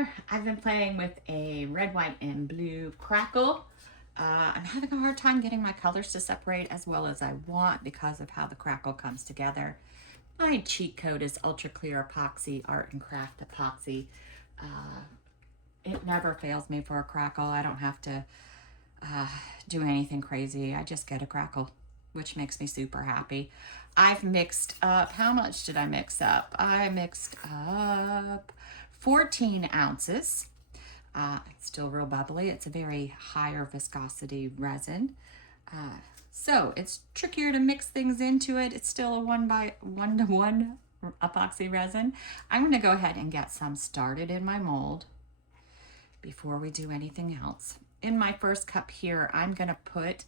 there. I've been playing with a red, white, and blue Crackle. I'm having a hard time getting my colors to separate as well as I want because of how the Crackle comes together. My cheat code is Ultra Clear Epoxy, Art and Craft Epoxy. It never fails me for a Crackle. I don't have to do anything crazy. I just get a Crackle, which makes me super happy. I've mixed up, how much did I mix up? I mixed up 14 ounces. It's still real bubbly. It's a very higher viscosity resin. So it's trickier to mix things into it. It's still a 1:1 epoxy resin. I'm going to go ahead and get some started in my mold before we do anything else. In my first cup here, I'm going to put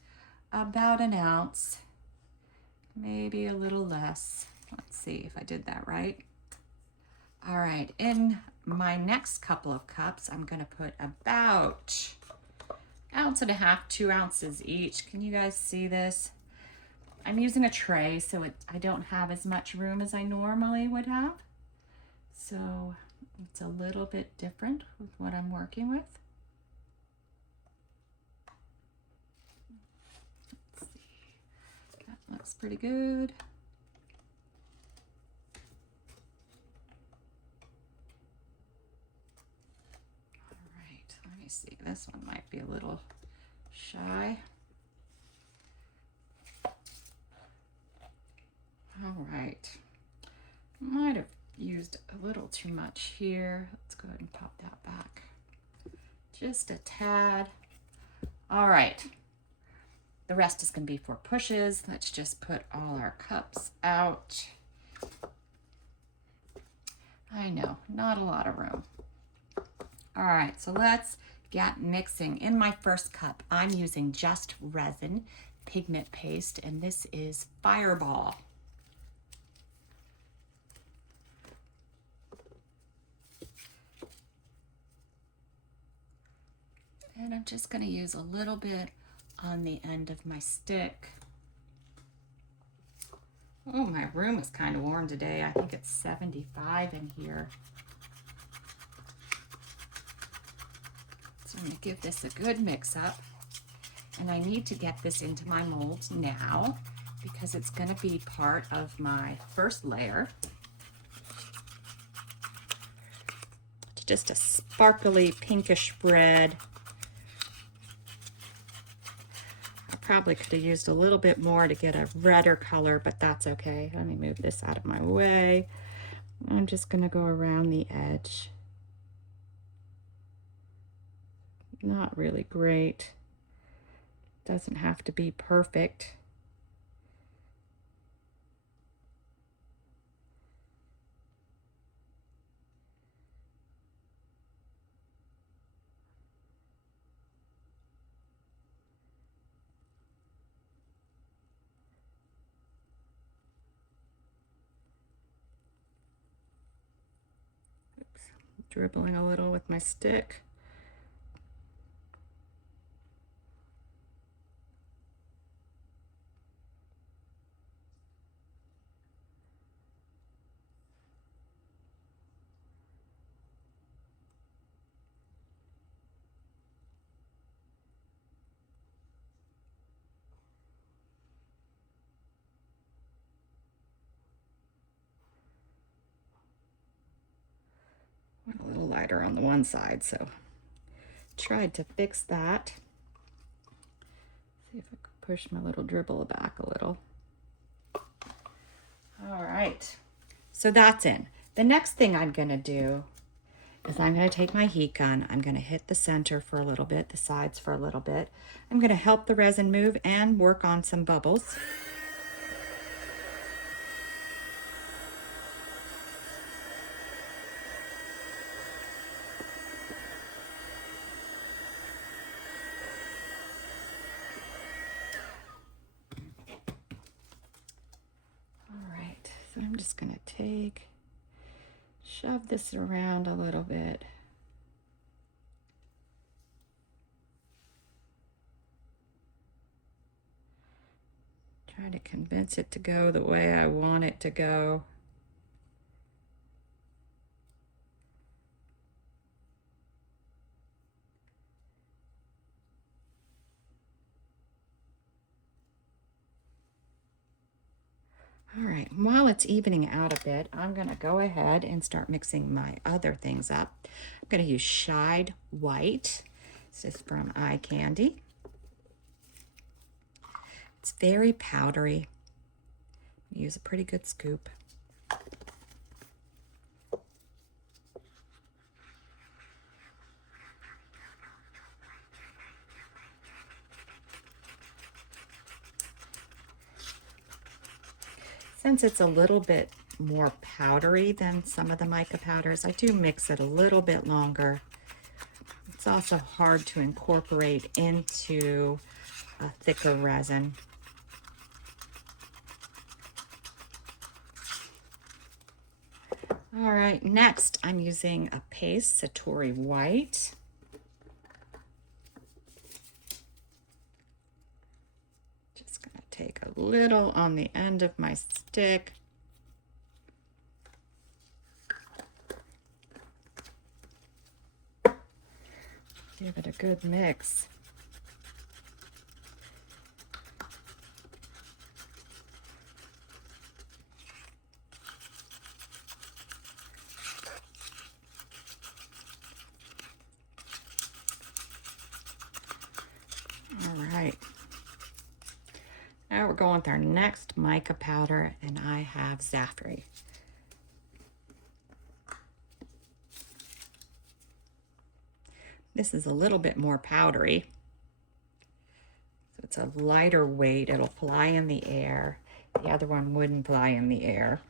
about an ounce, maybe a little less. Let's see if I did that right. All right, in my next couple of cups, I'm going to put about 1.5 ounces, 2 ounces each. Can you guys see this? I'm using a tray, so I don't have as much room as I normally would have. So it's a little bit different with what I'm working with. Let's see. That looks pretty good. Let me see, this one might be a little shy. All right, might have used a little too much here. Let's go ahead and pop that back just a tad. All right, the rest is going to be for pushes. Let's just put all our cups out. I know, not a lot of room. All right, so let's get mixing. In my first cup, I'm using just resin pigment paste, and this is Fireball. And I'm just going to use a little bit on the end of my stick. Oh, my room is kind of warm today. I think it's 75 in here. So I'm going to give this a good mix up. And I need to get this into my molds now because it's going to be part of my first layer. It's just a sparkly pinkish red. I probably could have used a little bit more to get a redder color, but that's okay. Let me move this out of my way. I'm just going to go around the edge. Not really great. Doesn't have to be perfect. Oops, dribbling a little with my stick. Went a little lighter on the one side, so tried to fix that. See if I could push my little dribble back a little. All right, so that's in. The next thing I'm gonna do is I'm gonna take my heat gun. I'm gonna hit the center for a little bit, the sides for a little bit. I'm gonna help the resin move and work on some bubbles. So I'm just going to shove this around a little bit. Try to convince it to go the way I want it to go. All right, while it's evening out a bit, I'm gonna go ahead and start mixing my other things up. I'm gonna use Shied White. This is from Eye Candy. It's very powdery. Use a pretty good scoop. Since it's a little bit more powdery than some of the mica powders, I do mix it a little bit longer. It's also hard to incorporate into a thicker resin. All right, next I'm using a paste, Satori White. Just gonna take a little on the end of my stick. Give it a good mix. All right. Now we're going with our next mica powder, and I have Zafiri. This is a little bit more powdery. So it's a lighter weight. It'll fly in the air. The other one wouldn't fly in the air.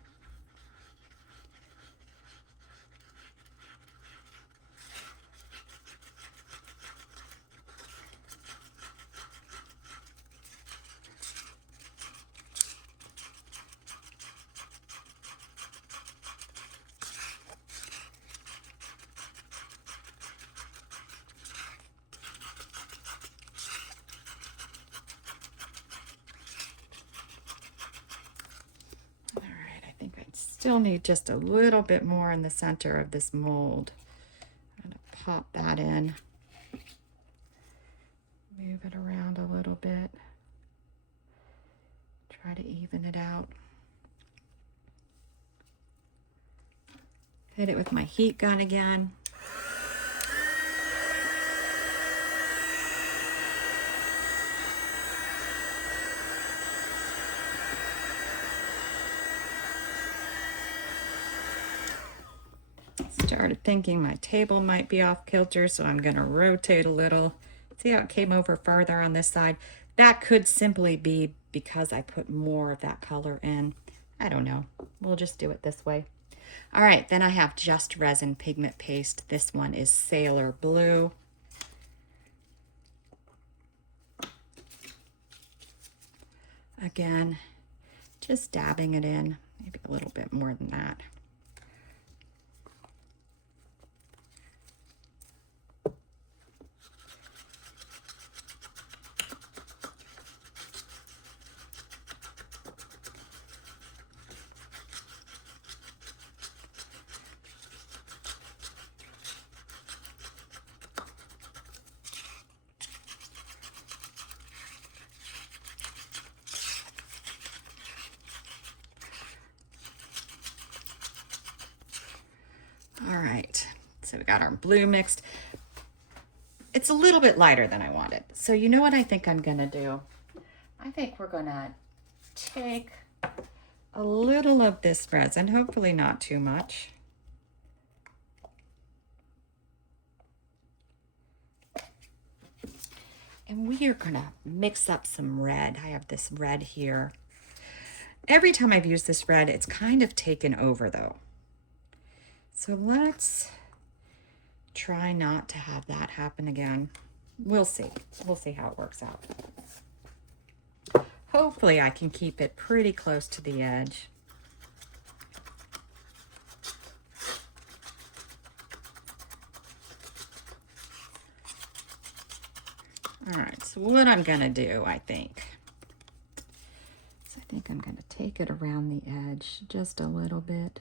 Still need just a little bit more in the center of this mold. I'm going to pop that in. Move it around a little bit. Try to even it out. Hit it with my heat gun again. Started thinking my table might be off kilter, so I'm going to rotate a little. See how it came over farther on this side? That could simply be because I put more of that color in. I don't know. We'll just do it this way. All right, then I have Just Resin pigment paste. This one is Sailor Blue. Again, just dabbing it in, maybe a little bit more than that. All right, so we got our blue mixed. It's a little bit lighter than I wanted. So you know what I think I'm gonna do? I think we're gonna take a little of this resin, hopefully not too much. And we are gonna mix up some red. I have this red here. Every time I've used this red, it's kind of taken over though. So let's try not to have that happen again. We'll see. We'll see how it works out. Hopefully I can keep it pretty close to the edge. All right, so what I'm gonna do, I think I'm gonna take it around the edge just a little bit.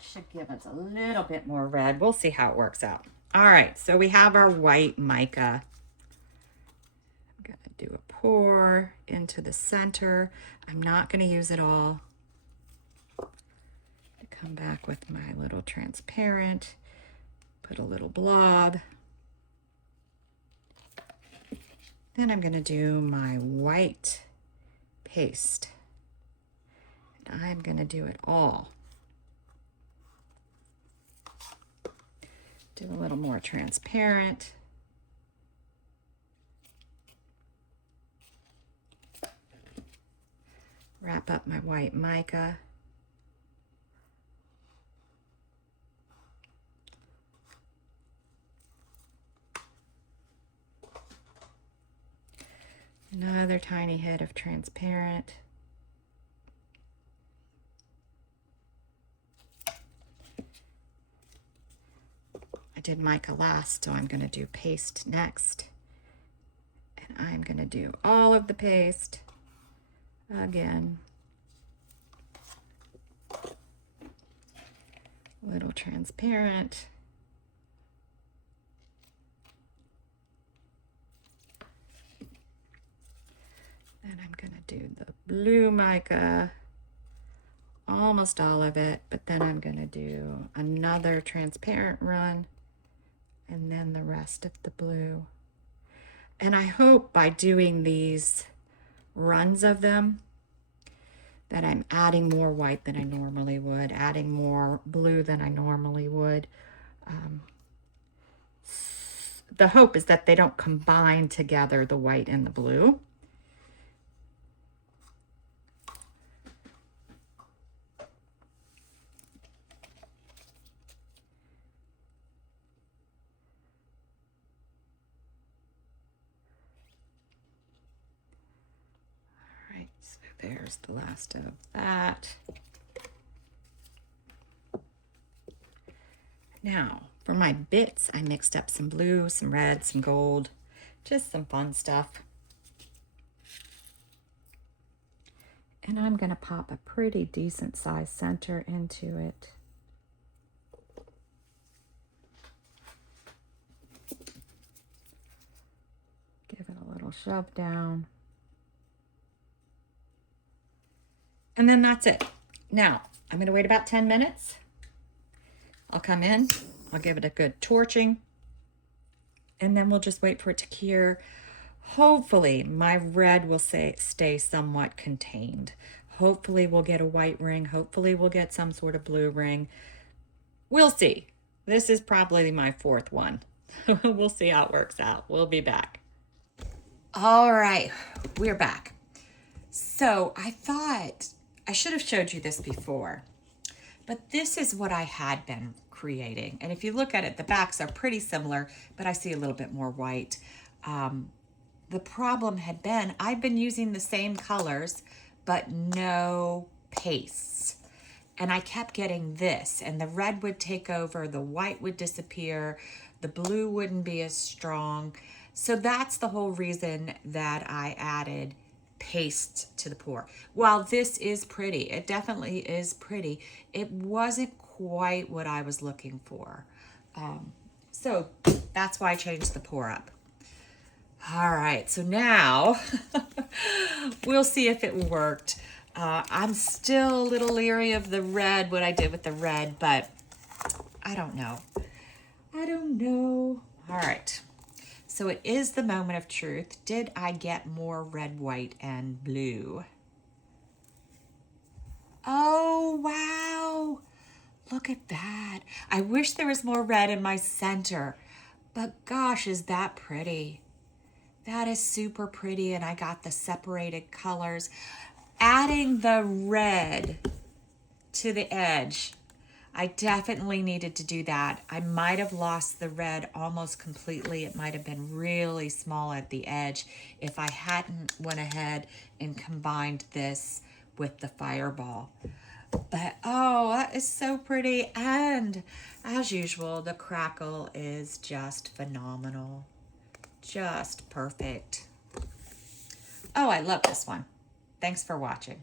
that should give us a little bit more red. We'll see how it works out. All right, so we have our white mica. I'm gonna do a pour into the center. I'm not gonna use it all. I come back with my little transparent, put a little blob. Then I'm gonna do my white paste. And I'm gonna do it all. Do a little more transparent. Wrap up my white mica. Another tiny hit of transparent. I did mica last, so I'm going to do paste next. And I'm going to do all of the paste again. A little transparent. Then I'm going to do the blue mica, almost all of it, but then I'm going to do another transparent run and then the rest of the blue. And I hope by doing these runs of them that I'm adding more white than I normally would, adding more blue than I normally would. The hope is that they don't combine together, the white and the blue. So there's the last of that. Now, for my bits, I mixed up some blue, some red, some gold, just some fun stuff. And I'm going to pop a pretty decent size center into it. Give it a little shove down. And then that's it. Now, I'm going to wait about 10 minutes. I'll come in, I'll give it a good torching, and then we'll just wait for it to cure. Hopefully, my red will stay somewhat contained. Hopefully, we'll get a white ring. Hopefully, we'll get some sort of blue ring. We'll see. This is probably my fourth one. We'll see how it works out. We'll be back. All right, we're back. So I thought I should have showed you this before, but this is what I had been creating. And if you look at it, the backs are pretty similar, but I see a little bit more white. The problem had been I've been using the same colors, but no pastes. And I kept getting this, and the red would take over, the white would disappear, the blue wouldn't be as strong. So that's the whole reason that I added paste to the pour. While this is pretty, it definitely is pretty, it wasn't quite what I was looking for. So that's why I changed the pour up. All right, so now we'll see if it worked. I'm still a little leery of the red, what I did with the red, but I don't know. All right. So it is the moment of truth. Did I get more red, white, and blue? Oh, wow. Look at that. I wish there was more red in my center, but gosh, is that pretty. That is super pretty, and I got the separated colors. Adding the red to the edge, I definitely needed to do that. I might have lost the red almost completely. It might have been really small at the edge if I hadn't went ahead and combined this with the fireball. But oh, that is so pretty. And as usual, the crackle is just phenomenal. Just perfect. Oh, I love this one. Thanks for watching.